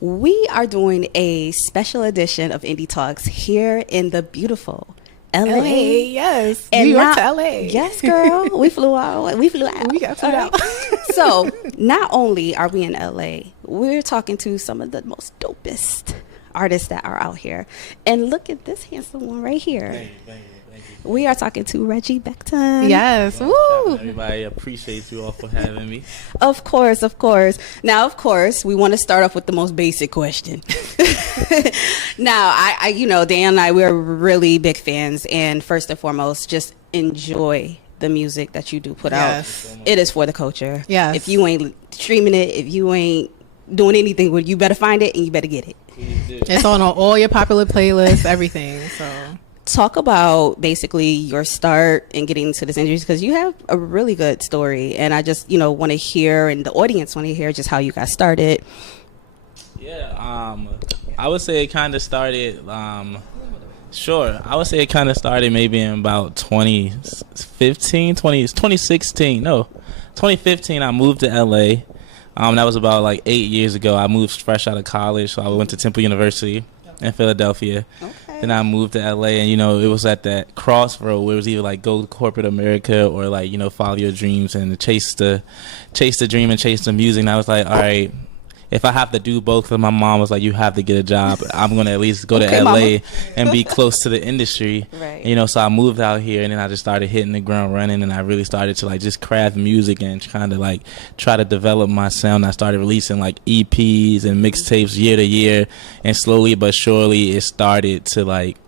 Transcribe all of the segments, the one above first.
We are doing a special edition of Indie Talks here in the beautiful LA. Yes. And New York to LA. Yes, girl. We flew out. We got flew out. So not only are we in LA, we're talking to some of the most dopest artists that are out here. And look at this handsome one right here. Thank you. We are talking to Reggie Becton. Yes. Woo. Everybody, appreciate you all for having me. Of course. Now, of course, we want to start off with the most basic question. Now, I Dan and I, we're really big fans, and first and foremost, just enjoy the music that you do put out. It is for the culture. Yes. If you ain't streaming it, if you ain't doing anything with it, you better find it and you better get it. It's on all your popular playlists, everything. So talk about basically your start and getting into this industry, because you have a really good story, and I just want to hear, and the audience want to hear just how you got started. Yeah, I would say it kind of started. I would say it kind of started maybe in about 2016. I moved to LA. That was about like 8 years ago. I moved fresh out of college, so I went to Temple University in Philadelphia. Okay. Then I moved to LA, and it was at that crossroad where it was either like go to corporate America or like follow your dreams and chase the dream and chase the music. And I was like, all right, if I have to do both, because my mom was like, you have to get a job, I'm gonna at least go to LA Mama. And be close to the industry. Right. So I moved out here, and then I just started hitting the ground running, and I really started to like just craft music and kind of like try to develop my sound. I started releasing like EPs and mixtapes year to year, and slowly but surely it started to like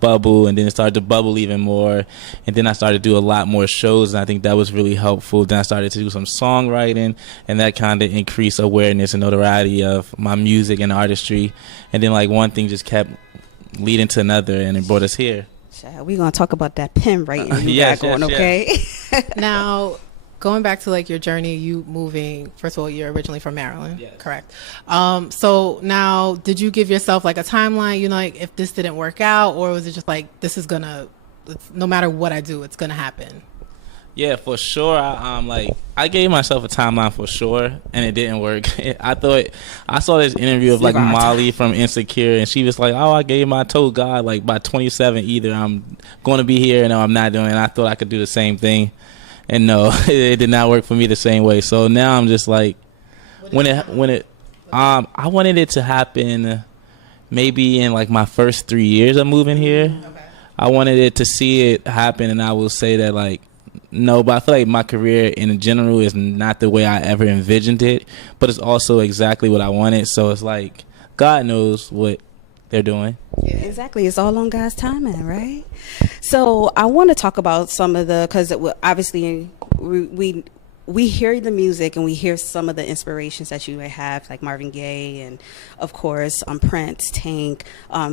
bubble, and then it started to bubble even more, and then I started to do a lot more shows, and I think that was really helpful. Then I started to do some songwriting, and that kind of increased awareness and notoriety of my music and artistry, and then like one thing just kept leading to another, and it brought us here. We're gonna talk about that pen writing you got going, okay? Now, going back to like your journey, you moving, first of all, you're originally from Maryland, yes. Correct? So now, did you give yourself like a timeline, like if this didn't work out, or was it just like, no matter what I do, it's gonna happen? Yeah, for sure. I gave myself a timeline for sure, and it didn't work. I saw this interview of like Molly from Insecure, and she was like, "Oh, I told God like by 27 either I'm going to be here, and no, I'm not doing it." And I thought I could do the same thing. And no, it did not work for me the same way. So now I'm just like, I wanted it to happen maybe in like my first 3 years of moving here. Okay. I wanted it to see it happen, and I will say that like, no, but I feel like my career in general is not the way I ever envisioned it, but it's also exactly what I wanted. So it's like, God knows what they're doing. Yeah. Exactly. It's all on God's timing, right? So I want to talk about some of because obviously we hear the music and we hear some of the inspirations that you may have, like Marvin Gaye and, of course, Prince, Tank,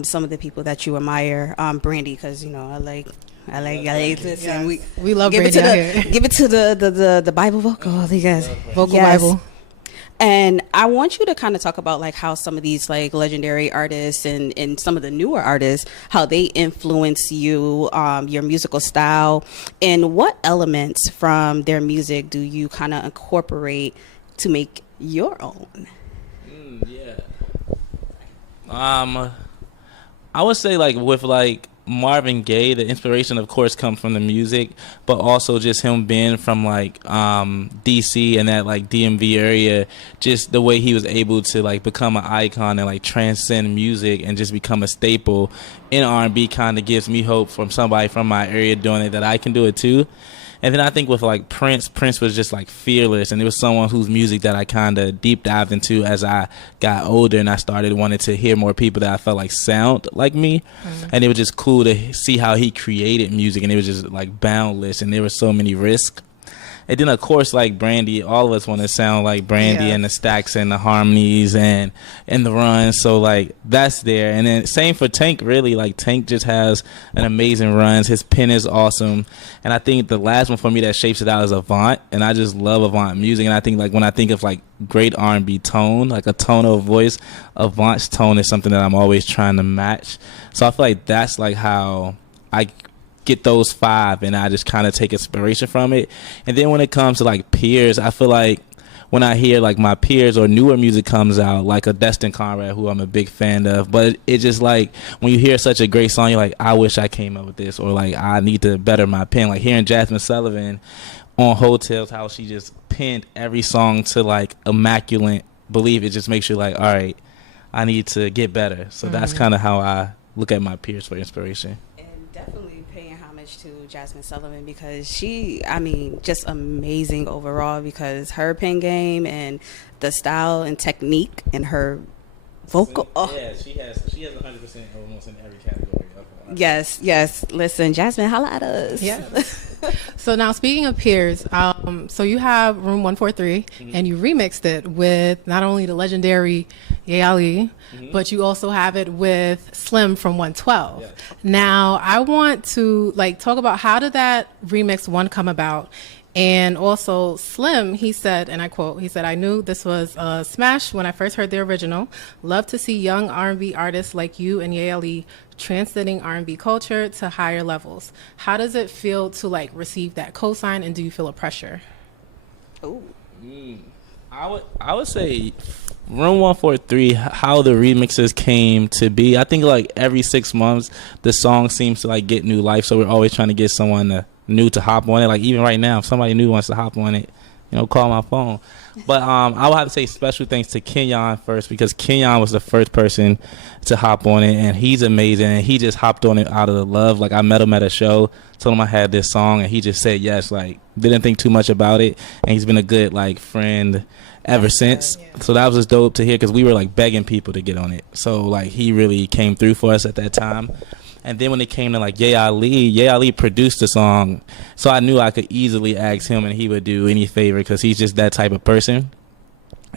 some of the people that you admire, Brandy, because, I like this. Yes. And we love Brandy out here. Give it to the Bible vocal. You guys. Vocal yes. Bible. And I want you to kind of talk about like how some of these like legendary artists and some of the newer artists, how they influence you, your musical style, and what elements from their music do you kind of incorporate to make your own? I would say like with like Marvin Gaye, the inspiration of course comes from the music, but also just him being from like DC and that like DMV area, just the way he was able to like become an icon and like transcend music and just become a staple in R&B kind of gives me hope from somebody from my area doing it, that I can do it too. And then I think with like Prince was just like fearless, and it was someone whose music that I kind of deep dived into as I got older, and I started wanting to hear more people that I felt like sound like me. Mm-hmm. And it was just cool to see how he created music, and it was just like boundless, and there were so many risks. And then, of course, like Brandy, all of us want to sound like Brandy, and the stacks and the harmonies and the runs. So, like, that's there. And then same for Tank, really. Like, Tank just has an amazing runs. His pen is awesome. And I think the last one for me that shapes it out is Avant. And I just love Avant music. And I think, like, when I think of, like, great R&B tone, like a tonal voice, Avant's tone is something that I'm always trying to match. So I feel like that's, like, how I get those five, and I just kind of take inspiration from it. And then when it comes to like peers, I feel like when I hear like my peers or newer music comes out, like a Destin Conrad, who I'm a big fan of. But it just like when you hear such a great song, you're like, I wish I came up with this, or like I need to better my pen. Like hearing Jasmine Sullivan on Hotels, how she just penned every song to like immaculate believe, it just makes you like, all right, I need to get better. So that's kind of how I look at my peers for inspiration. And definitely paying homage to Jasmine Sullivan, because she, I mean, just amazing overall, because her pen game and the style and technique and her vocal. Yeah, she has 100% almost in every category. Yes. Listen, Jasmine, holla at us. Yeah. So now, speaking of peers, so you have Room 143, and you remixed it with not only the legendary Ayana, but you also have it with Slim from 112. Yeah. Now, I want to like talk about how did that remix one come about? And also Slim, he said, and I quote, he said, "I knew this was a smash when I first heard the original. Love to see young R&B artists like you and Ayana transcending R&B culture to higher levels. How does it feel to like receive that cosign, and do you feel a pressure?" Oh, I would say Room 143, how the remixes came to be. I think like every 6 months the song seems to like get new life, so we're always trying to get someone new to hop on it. Like even right now, if somebody new wants to hop on it, call my phone. But I would have to say special thanks to Kenyon first, because Kenyon was the first person to hop on it, and he's amazing, and he just hopped on it out of the love. Like I met him at a show, told him I had this song, and he just said yes, like didn't think too much about it, and he's been a good like friend ever since. Yeah. So that was just dope to hear, because we were like begging people to get on it. So like he really came through for us at that time. And then when it came to like Ayana produced the song, so I knew I could easily ask him and he would do any favor, because he's just that type of person.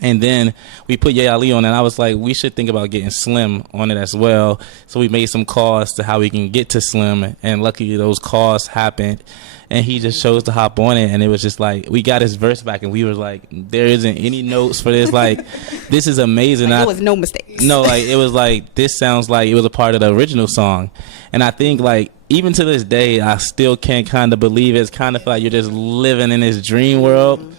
And then we put Ayana on, and I was like, we should think about getting Slim on it as well. So we made some calls to how we can get to Slim, and luckily those calls happened, and he just chose to hop on it. And it was just like, we got his verse back, and we were like, there isn't any notes for this. Like, this is amazing. Like, there was no mistakes. No, like it was like, this sounds like it was a part of the original song. And I think like even to this day, I still can't kind of believe it. It's kind of like you're just living in this dream world.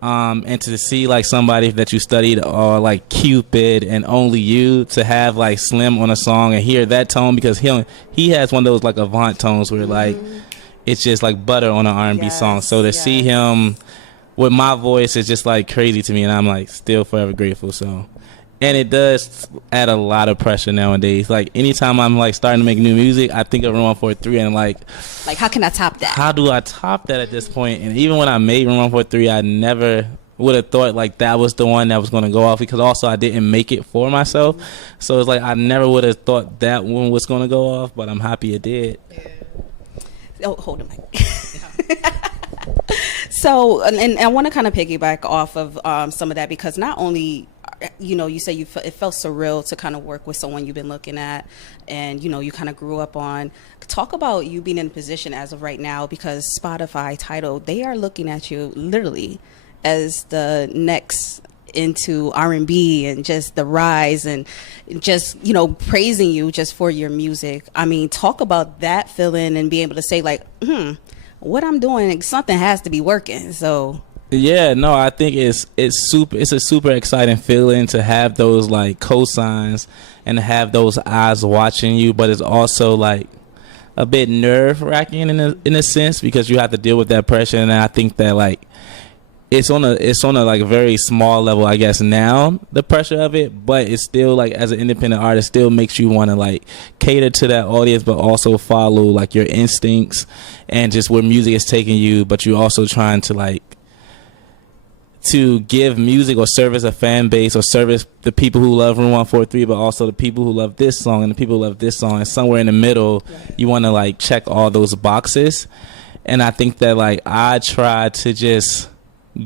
And to see like somebody that you studied, or like Cupid and Only You, to have like Slim on a song and hear that tone, because he has one of those like Avant tones where like it's just like butter on an R&B song. So to see him with my voice is just like crazy to me, and I'm like still forever grateful. So, and it does add a lot of pressure nowadays. Like anytime I'm like starting to make new music, I think of Room 143 and like how can I top that? How do I top that at this point? And even when I made Room 143, I never would have thought like that was the one that was going to go off, because also I didn't make it for myself. So it's like I never would have thought that one was going to go off, but I'm happy it did. Yeah. Oh, hold on, Mike. So, and I want to kind of piggyback off of some of that, because not only, you say it felt surreal to kind of work with someone you've been looking at, and, you kind of grew up on. Talk about you being in a position as of right now, because Spotify, Tidal, they are looking at you literally as the next into R&B, and just the rise, and just praising you just for your music. I mean, talk about that feeling and being able to say like, what I'm doing, something has to be working. So yeah, no, I think it's a super exciting feeling to have those like cosigns and to have those eyes watching you, but it's also like a bit nerve wracking in a sense, because you have to deal with that pressure. And I think that like it's on a like very small level, I guess, now, the pressure of it, but it's still like, as an independent artist, still makes you want to like cater to that audience, but also follow like your instincts and just where music is taking you. But you're also trying to like to give music or service a fan base, or service the people who love Room 143, but also the people who love this song and the people who love this song. And somewhere in the middle, you want to like check all those boxes. And I think that like I try to just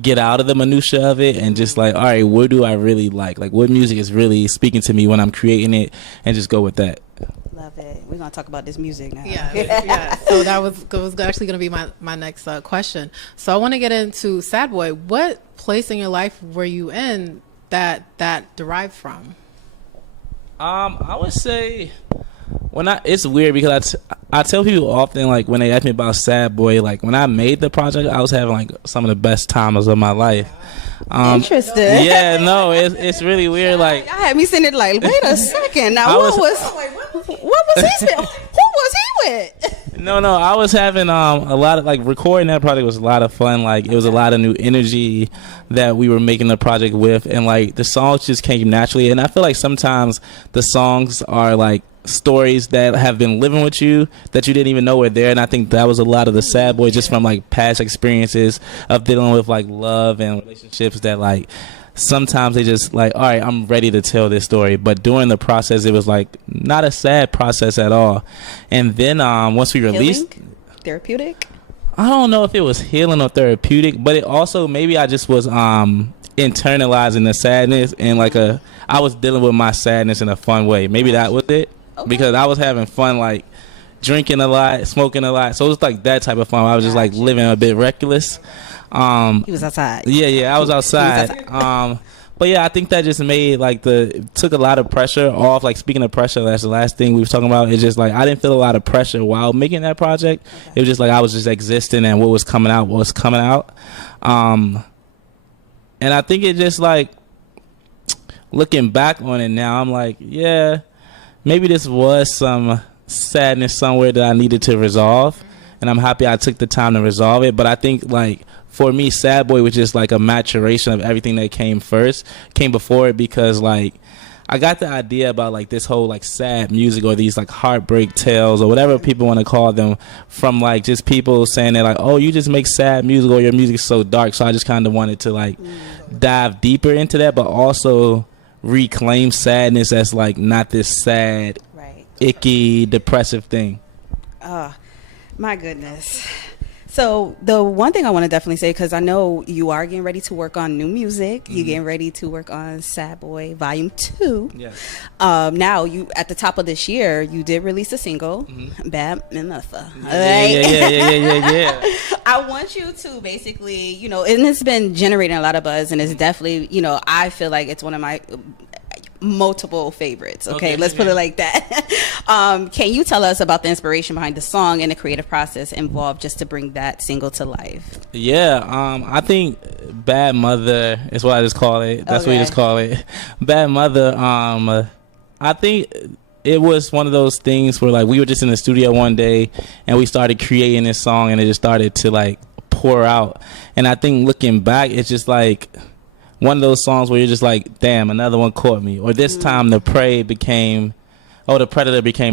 get out of the minutia of it and just like, all right, what do I really like what music is really speaking to me when I'm creating it, and just go with that. Love it. We're gonna talk about this music now. Yeah. So that was actually gonna be my next question. So I want to get into Sad Boy. What place in your life were you in that derived from? I would say It's weird because I tell people often, like, when they ask me about Sad Boy, like, when I made the project, I was having like some of the best times of my life. Interesting. Yeah, no, it's really weird. Like, I had me sitting there like, wait a second. Now, what was he saying? Who was he with? No, I was having a lot of, like, recording that project was a lot of fun. Like, it was a lot of new energy that we were making the project with, and like the songs just came naturally. And I feel like sometimes the songs are like stories that have been living with you that you didn't even know were there. And I think that was a lot of the Sad Boy, just from like past experiences of dealing with like love and relationships that like sometimes they just like, all right, I'm ready to tell this story. But during the process, it was like not a sad process at all. And then once we released, therapeutic, I don't know if it was healing or therapeutic, but it also, maybe I just was internalizing the sadness, and like I was dealing with my sadness in a fun way. Maybe that was it. Okay. Because I was having fun, like drinking a lot, smoking a lot. So it was like that type of fun. I was just like living a bit reckless. He was outside. Yeah, I was outside. But yeah, I think that just made like took a lot of pressure off. Like, speaking of pressure, that's the last thing we were talking about. It's just like I didn't feel a lot of pressure while making that project. Okay. It was just like I was just existing, and what was coming out was coming out. And I think it just like, looking back on it now, I'm like, yeah, maybe this was some sadness somewhere that I needed to resolve, and I'm happy I took the time to resolve it. But I think like, for me, Sad Boy was just like a maturation of everything that came before it, because like I got the idea about like this whole like sad music, or these like heartbreak tales, or whatever people want to call them, from like just people saying that like, oh, you just make sad music, or your music is so dark. So I just kind of wanted to like dive deeper into that, but also reclaim sadness as like not this sad, icky, depressive thing. My goodness. So the one thing I want to definitely say, because I know you are getting ready to work on new music, you're getting ready to work on Sad Boy Volume 2. Yes. Now, you at the top of this year, you did release a single, Bad Mother. Yeah. I want you to basically, you know, and it's been generating a lot of buzz, and it's definitely, you know, I feel like it's one of my multiple favorites. Okay, let's put it like that. Can you tell us about the inspiration behind the song and the creative process involved just to bring that single to life? I think Bad Mother is what I just call it. That's what you just call it. Bad Mother. I think it was one of those things where like we were just in the studio one day and we started creating this song, and it just started to like pour out. And I think looking back, it's just like one of those songs where you're just like, damn, another one caught me. Or this time the predator became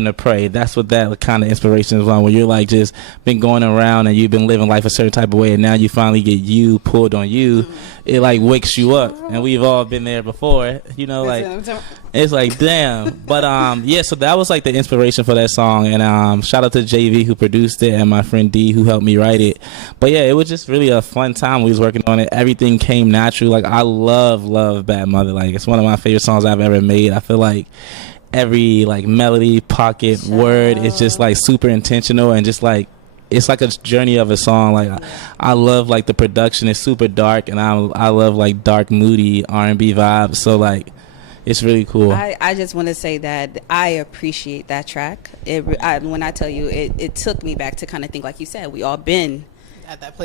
the prey. That's what that kind of inspiration is on, where you're like just been going around and you've been living life a certain type of way, and now you finally get you pulled on you. It like wakes you up, and we've all been there before, you know, like it's like damn. But yeah, so that was like the inspiration for that song, and shout out to JV who produced it, and my friend D who helped me write it. But yeah, it was just really a fun time. We was working on it. Everything came natural. Like, I love Bad Mother. Like, it's one of my favorite songs I've ever made. I feel like every like melody, pocket, word is just like super intentional, and just like it's like a journey of a song. Like I love like the production is super dark, and I love like dark, moody R&B vibes. So like it's really cool. I just want to say that I appreciate that track. When I tell you, it took me back to kind of think, like you said, we all been at that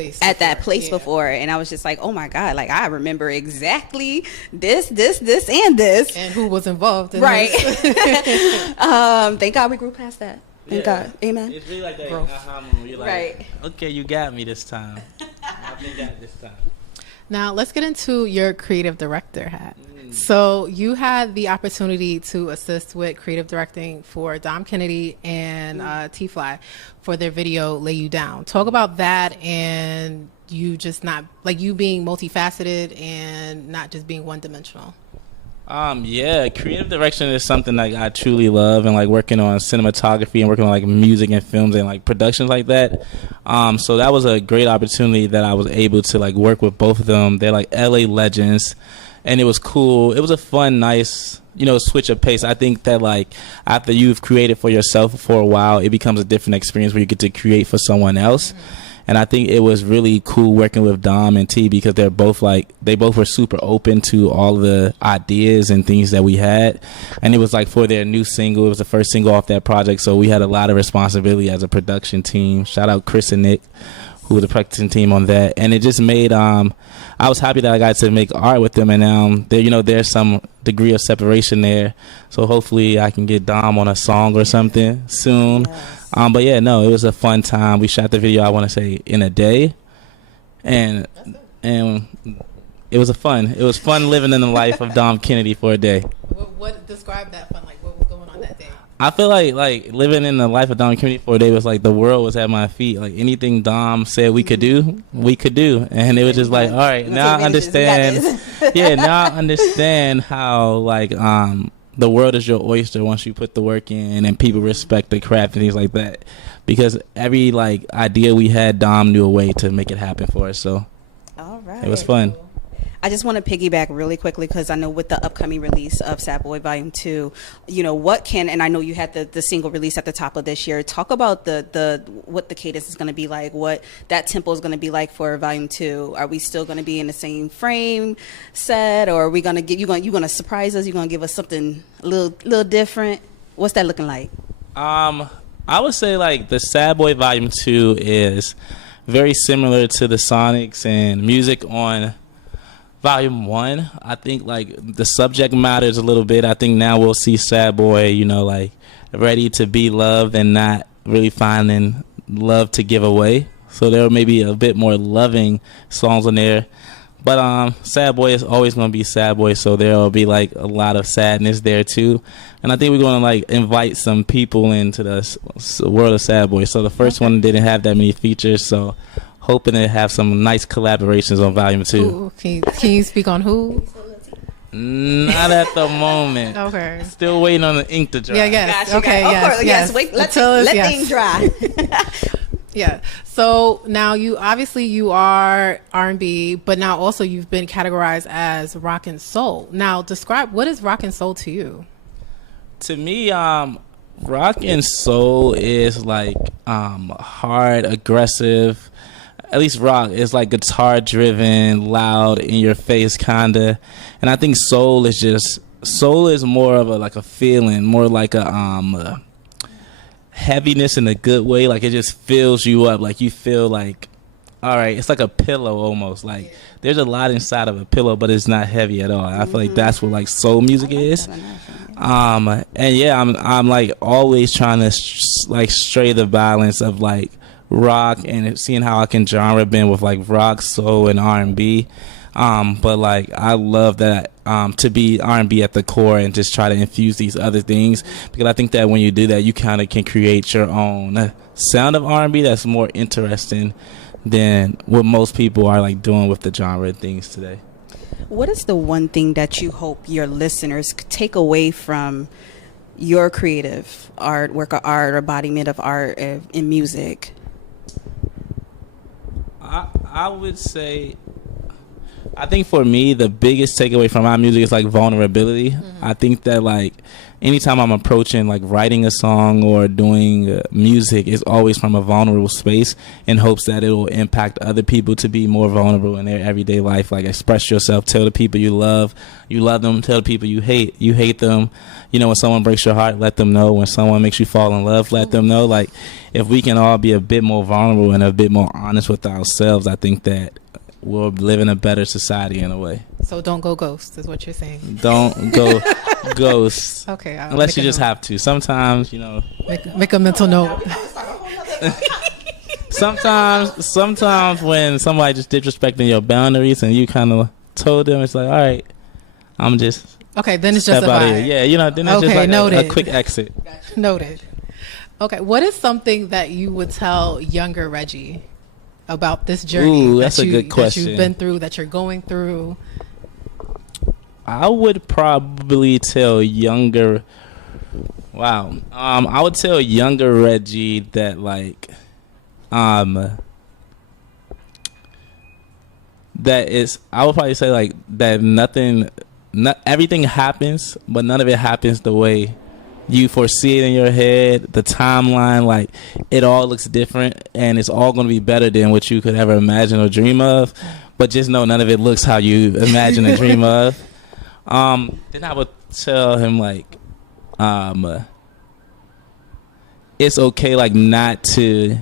place before, and I was just like, oh my god, like I remember exactly this and this, and who was involved in right. Thank God we grew past that. Thank God. Amen. It's really like that aha moment. You're like, okay, you got me this time. I've been got this time. Now let's get into your creative director hat. So you had the opportunity to assist with creative directing for Dom Kennedy and T-Fly for their video Lay You Down. Talk about that, and you just not like you being multifaceted and not just being one-dimensional. Yeah, creative direction is something like I truly love, and like working on cinematography and working on like music and films and like productions like that. So that was a great opportunity that I was able to like work with both of them. They're like LA legends, and it was cool. It was a fun, nice, you know, switch of pace. I think that like after you've created for yourself for a while, it becomes a different experience where you get to create for someone else. And I think it was really cool working with Dom and T because they both were super open to all the ideas and things that we had. And it was like for their new single, it was the first single off that project, so we had a lot of responsibility as a production team. Shout out Chris and Nick, who were the production team on that. And it just made I was happy that I got to make art with them, and there's some degree of separation there, so hopefully I can get Dom on a song or something soon. Yes. But yeah, no, it was a fun time. We shot the video, I want to say, in a day, and it was fun living in the life of Dom Kennedy for a day. What describe that fun? Like, what was going on that day? I feel like living in the life of Dom Kennedy for a day was like the world was at my feet. Like anything Dom said we could do, and it was just like, all right, now I understand. Yeah, now I understand how like the world is your oyster once you put the work in, and people respect the craft and things like that. Because every like idea we had, Dom knew a way to make it happen for us. So, all right, it was fun. I just want to piggyback really quickly because I know with the upcoming release of Sad Boy Volume 2, and I know you had the single release at the top of this year. Talk about the what the cadence is going to be like, what that tempo is going to be like for Volume 2. Are we still going to be in the same frame set, or are we going to get you going to surprise us? You're going to give us something a little different? What's that looking like? I would say like the Sad Boy Volume 2 is very similar to the Sonics and music on Volume 1. I think like the subject matters a little bit. I think now we'll see Sad Boy, like ready to be loved and not really finding love to give away. So there may be a bit more loving songs on there. But Sad Boy is always going to be Sad Boy, so there will be like a lot of sadness there too. And I think we're going to like invite some people into the world of Sad Boy. So the first one didn't have that many features, so hoping to have some nice collaborations on Volume 2. Ooh, can you speak on who? Not at the moment. Okay. Still waiting on the ink to dry. Yeah, yes. Gotcha, Okay, gotcha. yes, Of course, yes. Wait, let yes. things dry. Yeah. So now you are R&B, but now also you've been categorized as rock and soul. Now describe, what is rock and soul to you? To me, rock and soul is like hard, aggressive. At least rock is like guitar driven, loud, in your face kinda. And I think soul is more of a feeling, more like a heaviness in a good way. Like it just fills you up. Like you feel like, all right, it's like a pillow almost. Like there's a lot inside of a pillow, but it's not heavy at all. I feel like that's what like soul music is. And yeah, I'm like always trying to like stray the balance of like rock and seeing how I can genre bend with like rock, soul, and R&B. But like I love that to be R&B at the core and just try to infuse these other things, because I think that when you do that, you kind of can create your own sound of R&B that's more interesting than what most people are like doing with the genre things today. What is the one thing that you hope your listeners could take away from your creative work of art or embodiment of art in music? I would say, I think for me, the biggest takeaway from my music is like vulnerability. Mm-hmm. I think that like anytime I'm approaching like writing a song or doing music, it's always from a vulnerable space in hopes that it will impact other people to be more vulnerable in their everyday life. Like express yourself, tell the people you love them, tell the people you hate them. When someone breaks your heart, let them know. When someone makes you fall in love, let them know. Like if we can all be a bit more vulnerable and a bit more honest with ourselves, I think that we'll live in a better society in a way. So don't go ghost is what you're saying. Don't go ghost. Okay. Unless you just have to. Sometimes, Make a mental note. Sometimes when somebody just disrespecting your boundaries and you kind of told them, it's like, all right, I'm just... Okay, then it's just a vibe. Yeah, then it's just like a quick exit. Gotcha. Noted. Okay, what is something that you would tell younger Reggie about this journey? Ooh, that's a good question. That you've been through, that you're going through? I would probably tell younger... Wow. I would tell younger Reggie that, like... I would probably say, like, that not everything happens, but none of it happens the way you foresee it in your head, the timeline, like it all looks different, and it's all going to be better than what you could ever imagine or dream of. But just know none of it looks how you imagine and dream of. Then I would tell him like, it's okay like not to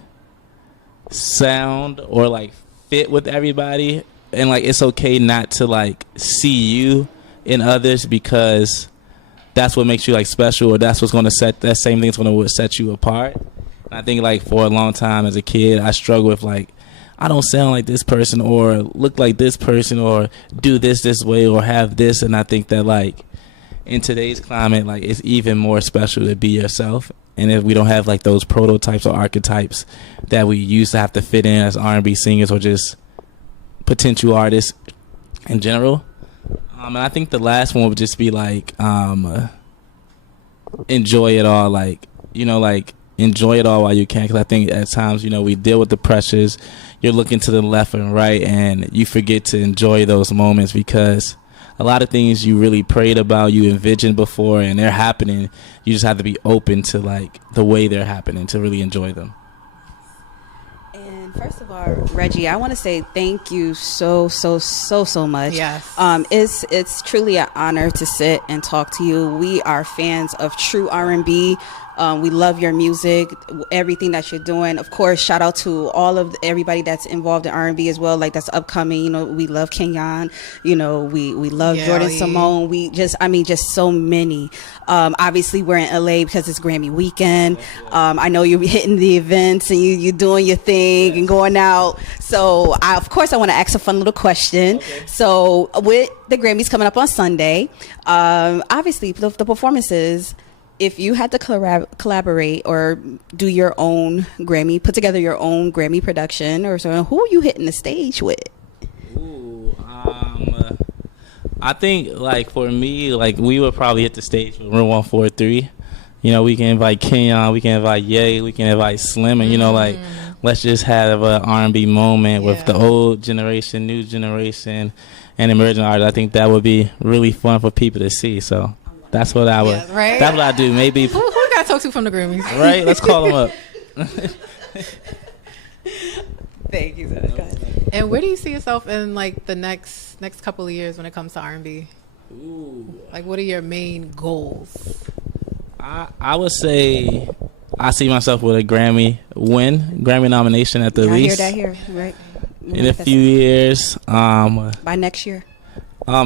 sound or like fit with everybody, and like it's okay not to like see you in others, because that's what makes you like special, or that's what's going to set that same thing's going to set you apart. And I think like for a long time as a kid, I struggled with like, I don't sound like this person, or look like this person, or do this way, or have this. And I think that like in today's climate, like it's even more special to be yourself. And if we don't have like those prototypes or archetypes that we used to have to fit in as R&B singers or just potential artists in general. And I think the last one would just be like, enjoy it all. Like, you know, like enjoy it all while you can. Because I think at times, you know, we deal with the pressures. You're looking to the left and right, and you forget to enjoy those moments, because a lot of things you really prayed about, you envisioned before, and they're happening. You just have to be open to like the way they're happening to really enjoy them. And first of all, Reggie, I want to say thank you so much. Yes. It's truly an honor to sit and talk to you. We are fans of true R&B. We love your music, everything that you're doing. Of course, shout out to everybody that's involved in R&B as well, like that's upcoming. You know, we love Kenyon. You know, we love Jordan Simone. We just so many. Obviously, we're in LA because it's Grammy weekend. I know you're hitting the events and you're doing your thing and going out. So, of course, I want to ask a fun little question. Okay. So, with the Grammys coming up on Sunday, obviously the performances. If you had to collaborate or do your own Grammy, put together your own Grammy production or so, who are you hitting the stage with? Ooh, I think like for me, like we would probably hit the stage with Room 143. You know, we can invite Kenyon, we can invite Ye, we can invite Slim, and you know, like let's just have an R&B moment with the old generation, new generation, and emerging artists. I think that would be really fun for people to see. So. That's what I would. Yeah, right? That's what I do. Maybe. Who got to talk to from the Grammys? Right. Let's call them up. Thank you, Zach. And where do you see yourself in like the next couple of years when it comes to R&B? Ooh. Like, what are your main goals? I would say I see myself with a Grammy nomination at the least. I hear that here, right? In a few years. By next year.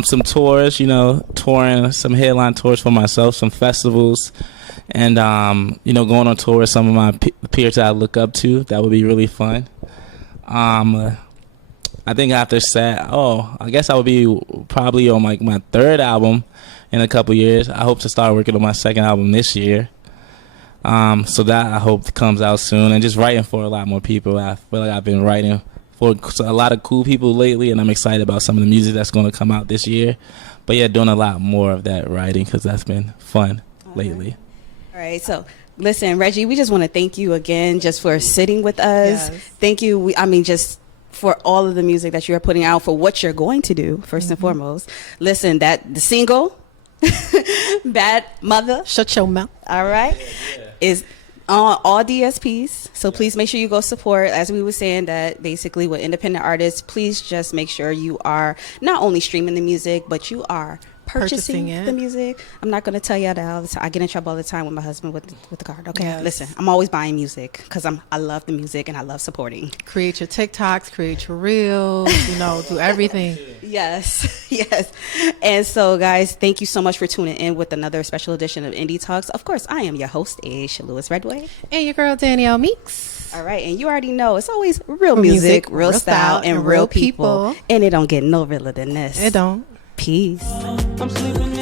Some tours, you know, touring, some headline tours for myself, some festivals, and, you know, going on tour with some of my peers that I look up to. That would be really fun. I think after I guess I would be probably on like my third album in a couple years. I hope to start working on my second album this year. So that I hope comes out soon, and just writing for a lot more people. I feel like I've been writing for a lot of cool people lately, and I'm excited about some of the music that's going to come out this year. But yeah, doing a lot more of that writing, because that's been fun lately. All right, so listen, Reggie, we just want to thank you again just for sitting with us. Yes. Thank you. Just for all of the music that you're putting out, for what you're going to do, first and foremost. Listen, the single, Bad Mother. Shut your mouth. All right. Is on all DSPs, so please make sure you go support. As we were saying, that basically with independent artists, please just make sure you are not only streaming the music, but you are purchasing the music. I'm not going to tell you that all the time. I get in trouble all the time with my husband with the card. Okay, listen, I'm always buying music because I love the music and I love supporting. Create your TikToks, create your reels, you know, do everything. Yes. And so, guys, thank you so much for tuning in with another special edition of Indie Talks. Of course, I am your host, Ashlee Lewis Redway, and your girl Danielle Meeks. All right, and you already know it's always real music, real style, and real people, and it don't get no realer than this. It don't. Peace. I'm sleeping